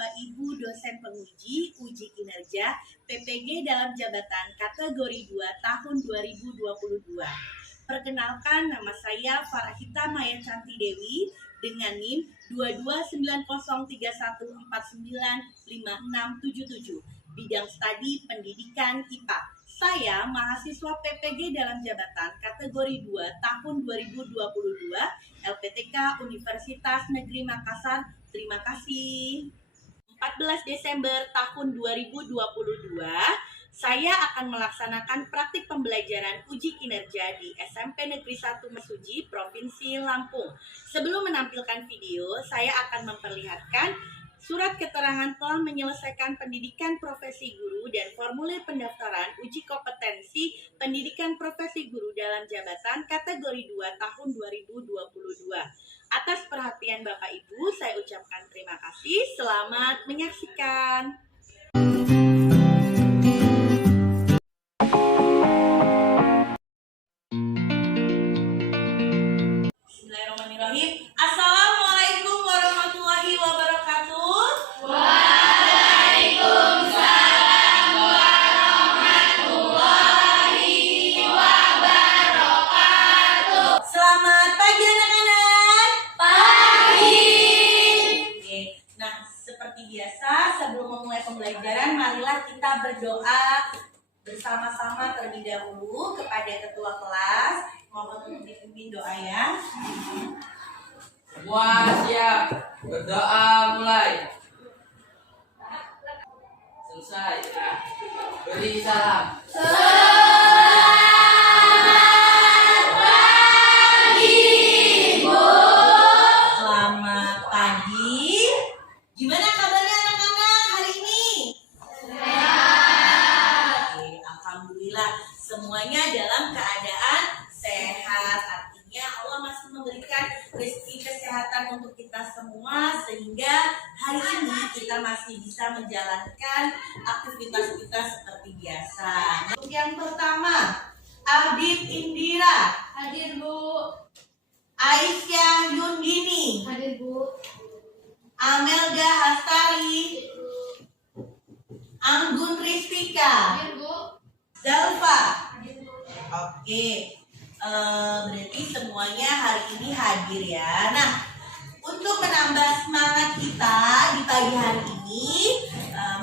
Bapak Ibu dosen penguji uji kinerja PPG dalam jabatan kategori 2 tahun 2022. Perkenalkan, nama saya Farahita Maya Canti Dewi dengan NIM 22031495677, bidang studi pendidikan IPA. Saya mahasiswa PPG dalam jabatan kategori 2 tahun 2022 LPTK Universitas Negeri Makassar. Terima kasih. 14 Desember tahun 2022, saya akan melaksanakan praktik pembelajaran uji kinerja di SMP Negeri 1 Mesuji, Provinsi Lampung. Sebelum menampilkan video, saya akan memperlihatkan surat keterangan telah menyelesaikan pendidikan profesi guru dan formulir pendaftaran uji kompetensi pendidikan profesi guru dalam jabatan kategori 2 tahun 2022. Atas perhatian Bapak Ibu, saya ucapkan terima kasih. Selamat menyaksikan. Bismillahirrahmanirrahim. Assalamualaikum warahmatullahi wabarakatuh. Waalaikumsalam warahmatullahi wabarakatuh. Selamat pagi anak-anak. Pagi. Oke. Nah, seperti biasa sebelum memulai pembelajaran, marilah kita berdoa bersama-sama terlebih dahulu kepada ketua kelas. Mohon untuk dipimpin doa ya. Semua siap, berdoa mulai. Selesai. Beri salam. Selamat pagi. Gimana kabarnya anak-anak hari ini? Oke, alhamdulillah semuanya dalam keadaan sehat. Artinya Allah masih memberikan rezeki kesehatan untuk kita semua sehingga hari ini kita masih bisa menjalankan aktivitas kita seperti biasa. Untuk yang pertama, Ardit Indira, Hadir Bu. Aisyah Yundini, Hadir Bu. Amelda Hastari, Anggun Ristika, Hadir Bu. Zalfa. Hadir Bu. Oke, berarti semuanya hari ini hadir ya. Nah, untuk menambah semangat kita di pagi hari ini,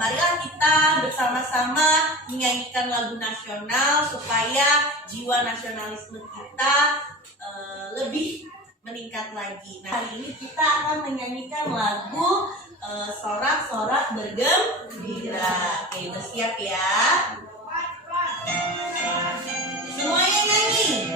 marilah kita bersama-sama menyanyikan lagu nasional supaya jiwa nasionalisme kita lebih meningkat lagi. Nah, hari ini kita akan menyanyikan lagu Sorak-Sorak Bergembira. Oke, bersiap ya. Semuanya nyanyi.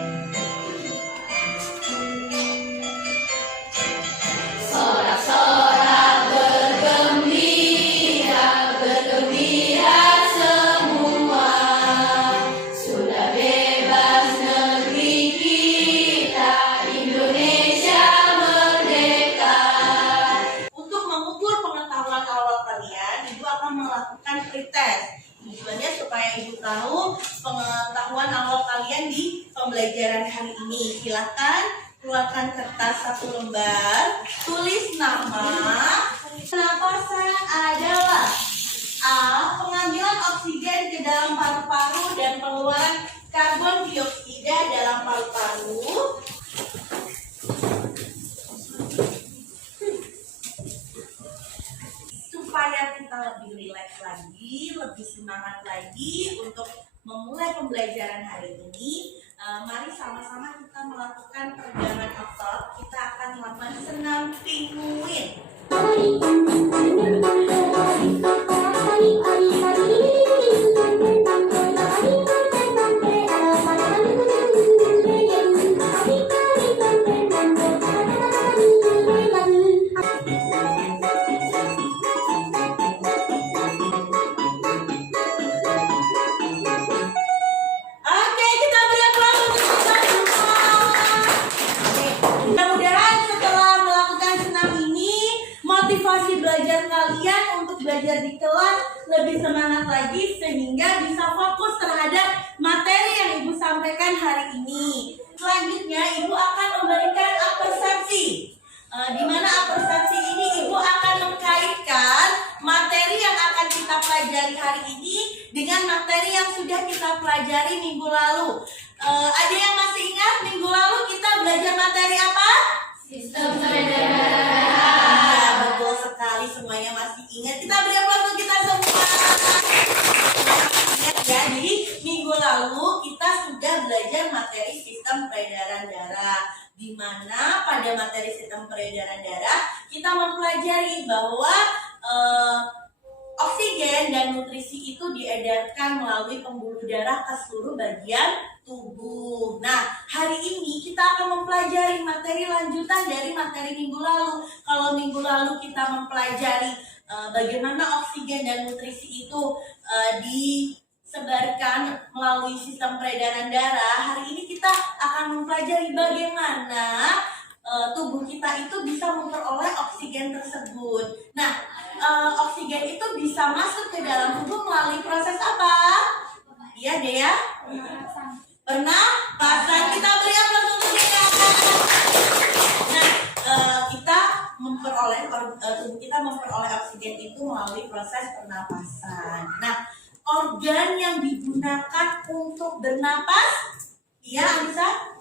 Sorak-sorak bergembira, bergembira semua. Sudah bebas negeri kita, Indonesia merdeka. Untuk mengukur pengetahuan awal kalian, Ibu akan melakukan pretest. Tujuannya supaya Ibu tahu pengetahuan awal kalian di pembelajaran hari ini. Silakan keluarkan kertas 1 lembar, tulis nama. Pernapasan adalah A. Pengambilan oksigen ke dalam paru-paru dan pengeluaran karbon dioksida dalam paru-paru. Supaya kita lebih rileks lagi, lebih semangat lagi untuk memulai pembelajaran hari ini, mari sama-sama kita melakukan peregangan otot. Kita akan melakukan senam pinguin. Oke, kita beri aplaus untuk kita semua. Oke, mudah-mudahan setelah melakukan senam ini, motivasi belajar kalian untuk belajar di kelas lebih semangat lagi sehingga bisa fokus terhadap materi yang Ibu sampaikan hari ini. Selanjutnya, Ibu akan memberikan persepsi. Di mana persepsi ini Ibu akan mengkaitkan materi yang sudah kita pelajari minggu lalu. Ada yang masih ingat minggu lalu kita belajar materi apa? Sistem peredaran. Ya, betul sekali, semuanya masih ingat. Kita beri aplaus untuk kita semua. Ingat ya, jadi minggu lalu kita sudah belajar materi sistem peredaran darah, di mana pada materi sistem peredaran darah kita mempelajari bahwa oksigen dan nutrisi itu diedarkan melalui pembuluh darah ke seluruh bagian tubuh. Nah, hari ini kita akan mempelajari materi lanjutan dari materi minggu lalu. Kalau minggu lalu kita mempelajari bagaimana oksigen dan nutrisi itu disebarkan melalui sistem peredaran darah, hari ini kita akan mempelajari bagaimana tubuh kita itu bisa memperoleh oksigen tersebut. Nah, oksigen itu bisa masuk ke dalam tubuh melalui proses apa? Iya, Dea? Pernapasan. Kita beri aplaus untuk Dea. Nah, kita memperoleh tubuh kita memperoleh oksigen itu melalui proses pernapasan. Nah, organ yang digunakan untuk bernapas, iya, Anissa?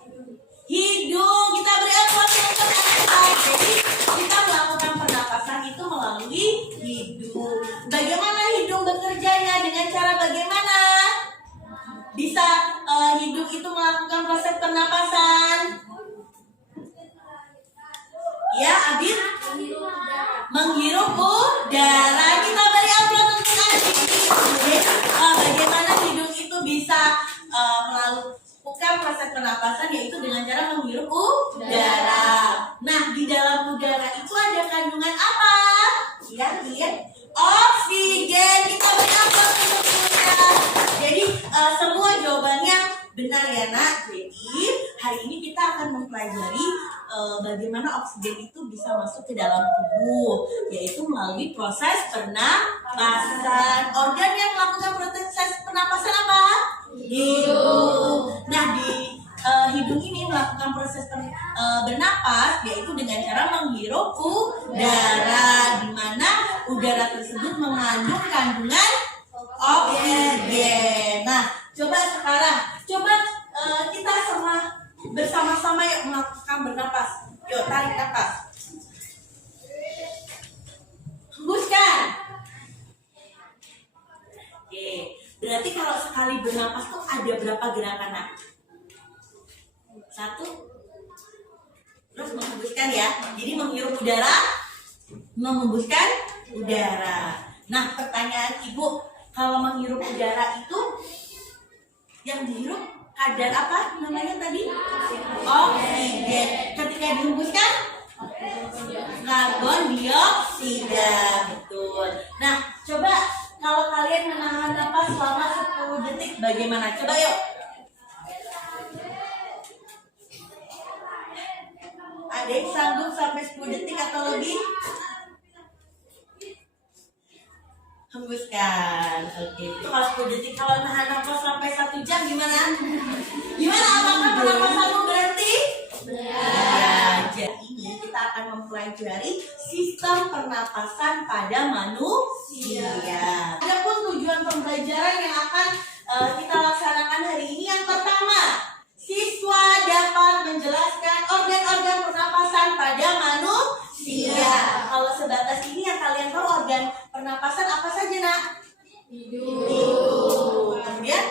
Hidung. Kita beri aplaus untuk Anissa. Jadi kita melakukan pernapasan itu melalui hidung. Bagaimana hidung bekerjanya? Dengan cara bagaimana bisa hidung itu melakukan proses pernapasan? Ya, Abid? Menghirup udara. Kita beri aplaus untuk Abid. Jadi, bagaimana hidung itu bisa melakukan proses pernapasan, yaitu dengan cara menghirup udara. Nah, di dalam udara itu ada kandungan apa? Lihat. Oksigen. Kita beri aplaus untuk udara. Jadi semua jawabannya benar ya, Nak. Jadi hari ini kita akan mempelajari bagaimana oksigen itu bisa masuk ke dalam tubuh, yaitu melalui proses pernapasan. Organ yang melakukan proses pernapasan apa? Hidung. Nah, di hidung ini melakukan proses bernapas, yaitu dengan cara menghirup udara, di mana udara tersebut mengandung kandungan oksigen. Nah, coba sekarang, kita semua bersama-sama yuk melakukan bernapas. Yuk, tarik napas. Hembuskan. Oke, berarti kalau sekali bernapas tuh ada berapa gerakan, Nak? 1. Terus menghembuskan ya. Jadi menghirup udara, menghembuskan udara. Nah, pertanyaan Ibu, kalau menghirup udara itu yang dihirup kadar apa namanya tadi? Oksigen. Ketika dihembuskan karbon dioksida. Betul. Nah, coba kalau kalian menahan napas selama 10 detik bagaimana? Coba yuk. Ada yang sanggup sampai 10 detik atau lebih? Hembuskan. Oke. Kalau 10 detik, kalau nahan nafas sampai 1 jam gimana? Gimana? Apakah pernapasanmu berhenti? Ya, jadi ini kita akan mempelajari sistem pernapasan pada manusia. Adapun tujuan pembelajaran yang akan kita laksanakan hari ini, yang pertama, siswa dapat menjelaskan organ-organ pernapasan pada manusia. Kalau sebatas ini yang kalian tahu organ pernapasan apa saja, Nak? Hidung. Kemudian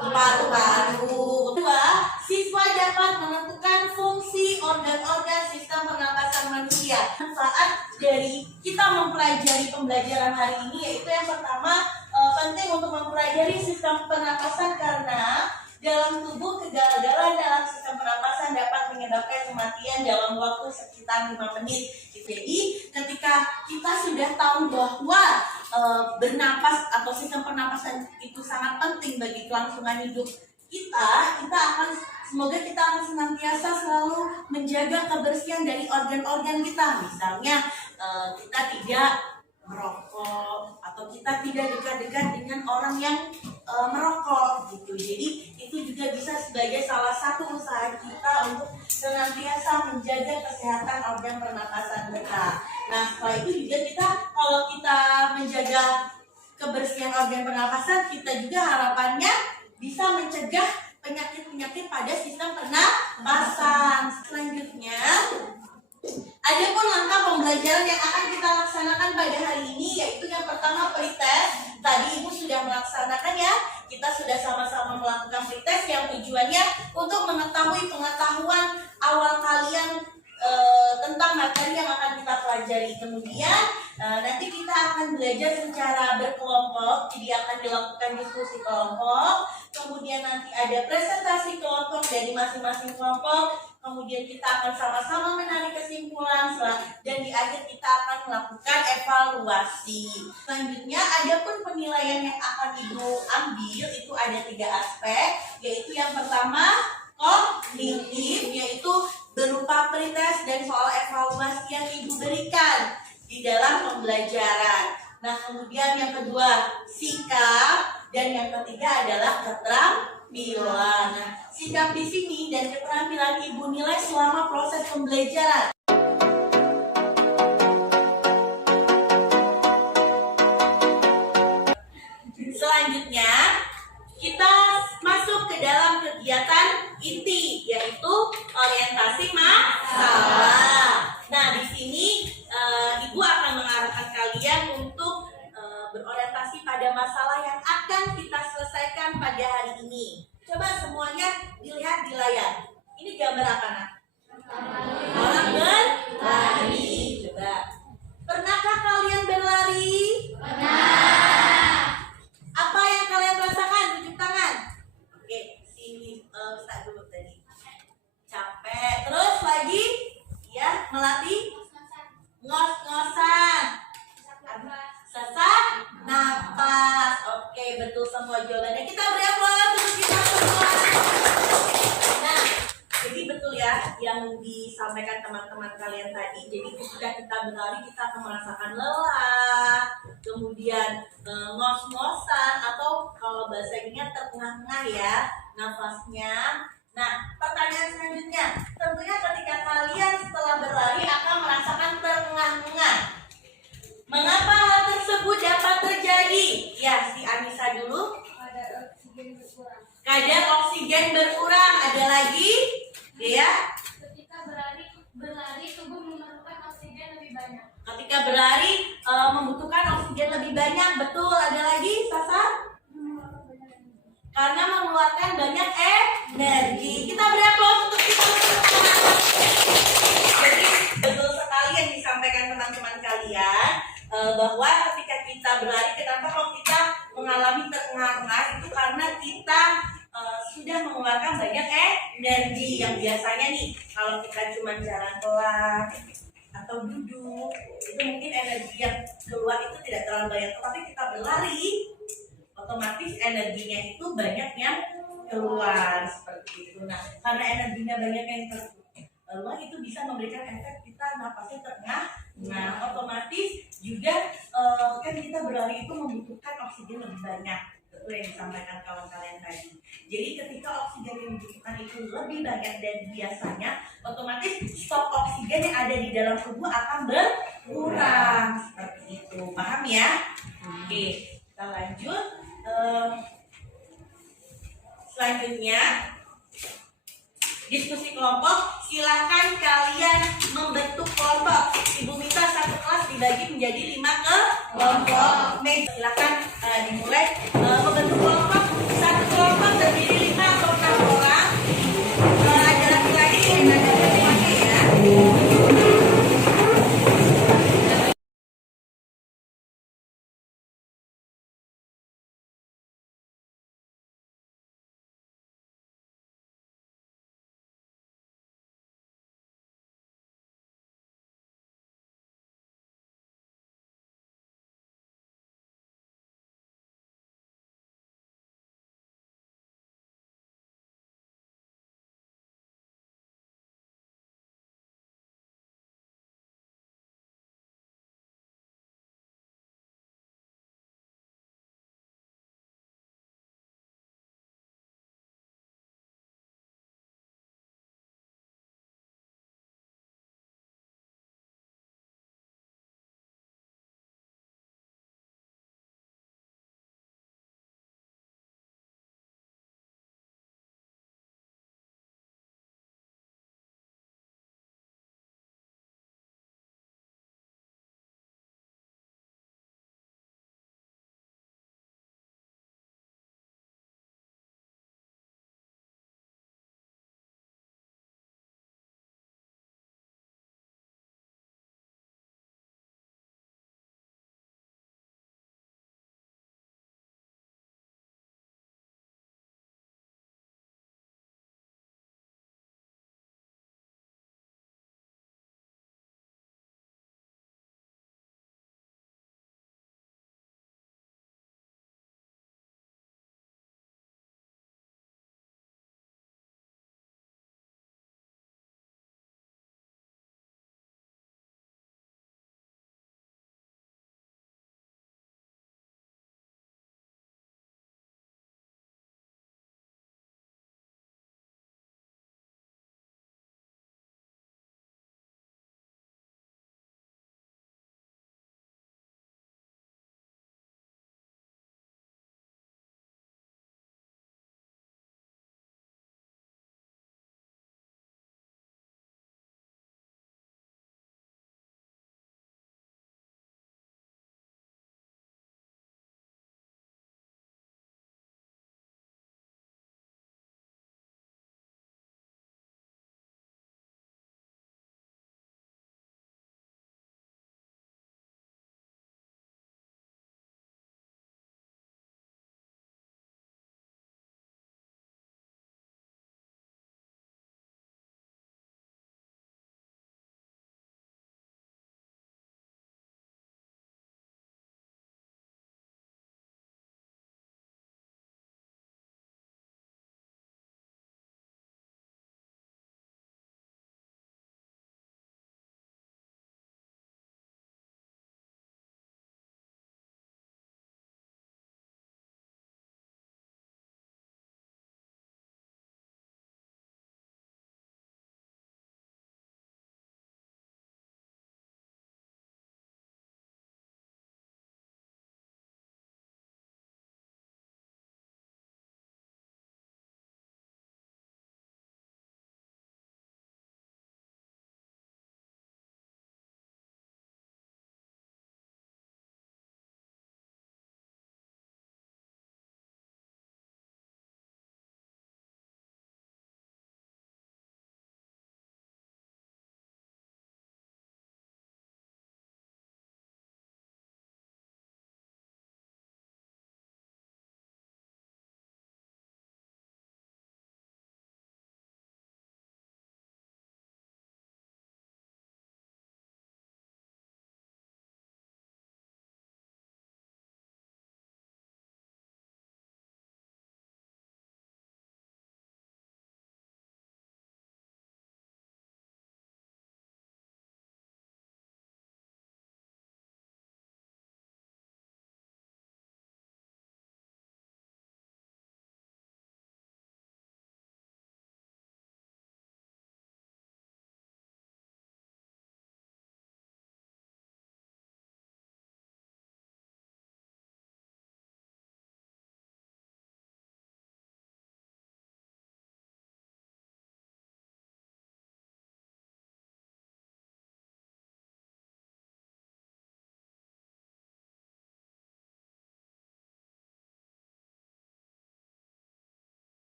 paru-paru. Kedua, siswa dapat menentukan fungsi organ-organ sistem pernapasan manusia. Manfaat dari kita mempelajari pembelajaran hari ini yaitu yang pertama, penting untuk mempelajari sistem pernapasan karena dalam tubuh kegagalan dalam sistem pernapasan dapat menyebabkan kematian dalam waktu sekitar 5 menit. Jadi ketika kita sudah tahu bahwa bernapas atau sistem pernapasan itu sangat penting bagi kelangsungan hidup kita semoga kita akan senantiasa selalu menjaga kebersihan dari organ-organ kita. Misalnya kita tidak merokok atau kita tidak dekat-dekat dengan orang yang merokok gitu. Jadi itu juga bisa sebagai salah satu usaha kita untuk senantiasa menjaga kesehatan organ pernapasan kita. Nah, setelah itu juga kita kalau kita menjaga kebersihan organ pernapasan, kita juga harapannya bisa mencegah penyakit-penyakit pada sistem pernapasan. Selanjutnya, ada pun langkah pembelajaran yang akan kita laksanakan pada hari ini, yaitu yang pertama pretest. Tadi Ibu sudah melaksanakan ya, kita sudah sama-sama melakukan pretest yang tujuannya untuk mengetahui pengetahuan awal kalian tentang materi yang akan kita pelajari. Kemudian nanti kita akan belajar secara berkelompok, jadi akan dilakukan diskusi kelompok. Kemudian nanti ada presentasi kelompok dari masing-masing kelompok. Kemudian kita akan sama-sama menarik kesimpulan dan di akhir kita akan melakukan evaluasi. Selanjutnya ada pun penilaian yang akan Ibu ambil itu ada 3 aspek, yaitu yang pertama kognitif, yaitu berupa pretest dan soal evaluasi yang Ibu berikan di dalam pembelajaran. Nah, kemudian yang kedua sikap, dan yang ketiga adalah keterampilan. Nah, sikap di sini dan keterampilan Ibu nilai selama proses pembelajaran. Selanjutnya, kita masuk ke dalam kegiatan inti, yaitu orientasi masalah. Nah, di sini Ibu akan mengarahkan kalian untuk berorientasi pada masalah yang akan kita selesaikan pada hari ini. Coba semuanya dilihat di layar. Ini gambar apa, Nak? Orang berlari. Coba. Pernahkah kalian berlari? Pernah. Apa yang kalian rasakan? Tunjuk tangan. Oke, sini start dulu tadi. Capek. Terus lagi, ya, melatih ngos-ngosan. Sesak napas. Oke, betul semua jawabannya. Kita beri aplaus untuk kita semua. Nah, jadi betul ya yang disampaikan teman-teman kalian tadi. Jadi ketika kita berlari kita akan merasakan lelah, kemudian ngos-ngosan, atau kalau bahasa Inggrisnya terengah-engah ya nafasnya. Nah, pertanyaan selanjutnya, tentunya ketika kalian setelah berlari akan merasakan terengah-engah. Mengapa hal tersebut dapat terjadi? Ya, si Anissa dulu. Kadar oksigen berkurang. Kadar oksigen berkurang. Ada lagi? Ya. Ketika berlari tubuh memerlukan oksigen lebih banyak. Ketika berlari membutuhkan oksigen lebih banyak. Betul. Ada lagi, Sasa? Karena mengeluarkan banyak energi. Kita beri aplaus untuk kita semua. Jadi betul sekali yang disampaikan teman-teman kalian, bahwa ketika kita berlari, kenapa kalau kita mengalami terengah-engah, itu karena kita sudah mengeluarkan banyak energi. Yang biasanya nih kalau kita cuma jalan pelan atau duduk, itu mungkin energi yang keluar itu tidak terlalu banyak. Tapi kita berlari, otomatis energinya itu banyak yang keluar seperti itu. Nah, karena energinya banyak yang keluar, itu bisa memberikan efek kita napasnya terengah. Nah, otomatis juga kan kita berlari itu membutuhkan oksigen lebih banyak. Betul yang disampaikan kawan kalian tadi. Jadi ketika oksigen yang dibutuhkan itu lebih banyak dari biasanya, otomatis stok oksigen yang ada di dalam tubuh akan berkurang. Seperti itu. Paham ya? Oke, kita lanjut. Selanjutnya diskusi kelompok. Silahkan kalian membentuk kelompok. Ibu minta satu kelas dibagi menjadi 5 kelompok. Silahkan dimulai membentuk kelompok. Satu kelompok terdiri 5 atau 6 orang. Ada laki-laki dan ada perempuan ya.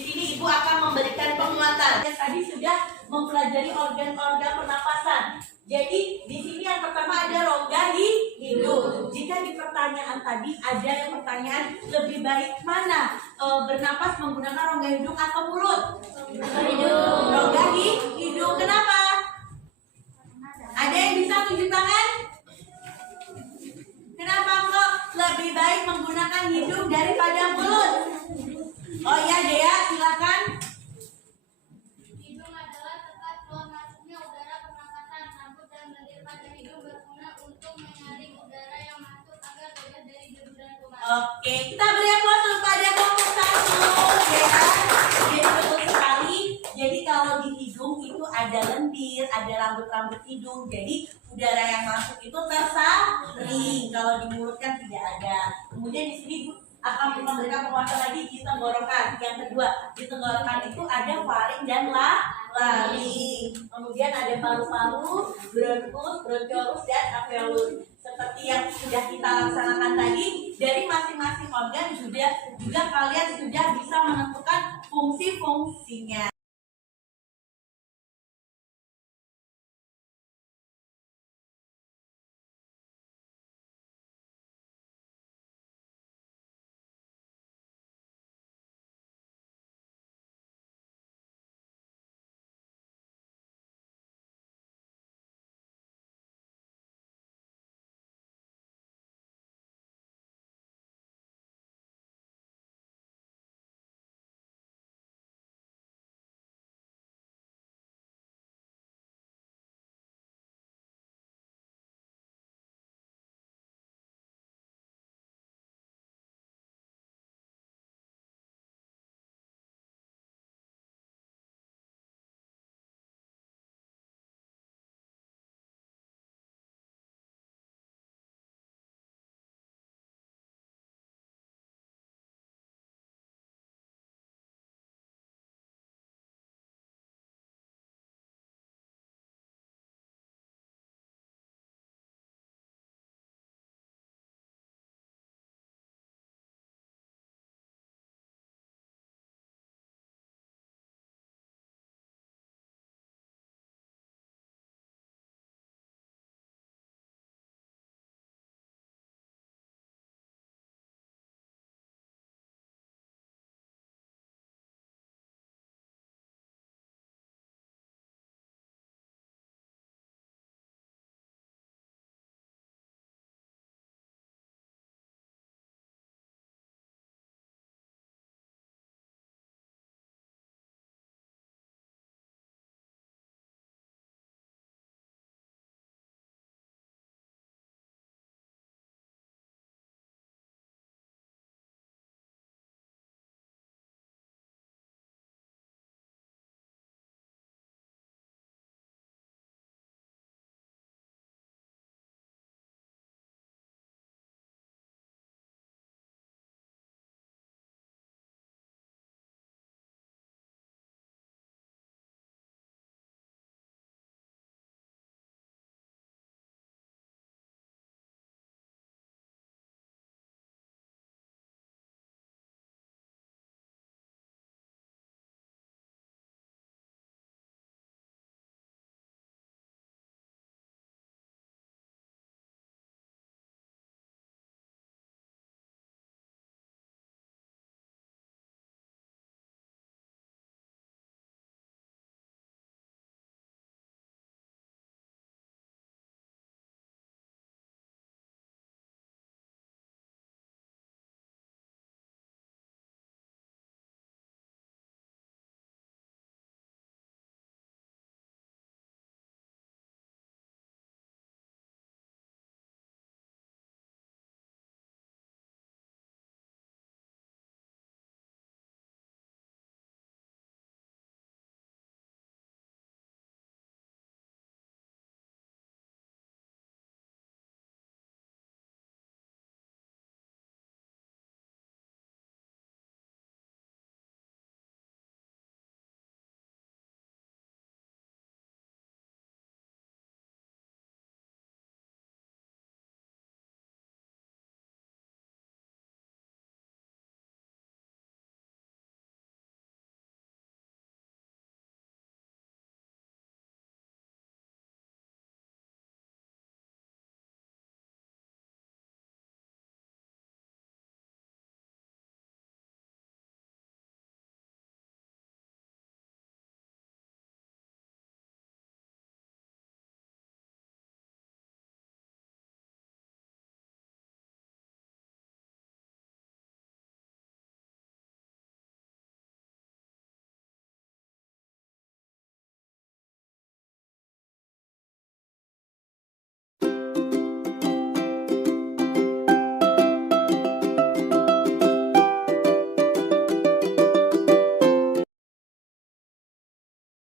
sini Ibu akan memberikan penguatan. Tadi sudah mempelajari organ-organ pernapasan. Jadi di sini yang pertama ada rongga hidung. Jika di pertanyaan tadi ada yang pertanyaan lebih baik mana bernapas menggunakan rongga hidung atau mulut? Rongga hidung. Kenapa? Ada yang bisa tunjuk tangan? Kenapa kok lebih baik menggunakan hidung daripada mulut? Oh iya Dea, silakan. Hidung adalah tempat keluar masuknya udara pernapasan. Rambut dan lendir pada hidung berguna untuk menyaring udara yang masuk agar bebas dari debu dan kuman. Oke, kita beri aplaus pada kelompok 1 ya. Jadi betul sekali. Jadi kalau di hidung itu ada lendir, ada rambut-rambut hidung. Jadi udara yang masuk itu tersaring. Kalau di mulut kan tidak ada. Kemudian di sini akan memberikan penguatan lagi di tenggorokan. Yang kedua, di tenggorokan itu ada faring dan laring. Kemudian ada paru-paru, bronkus, bronkiolus, dan alveolus. Seperti yang sudah kita laksanakan tadi, dari masing-masing organ juga kalian sudah bisa menentukan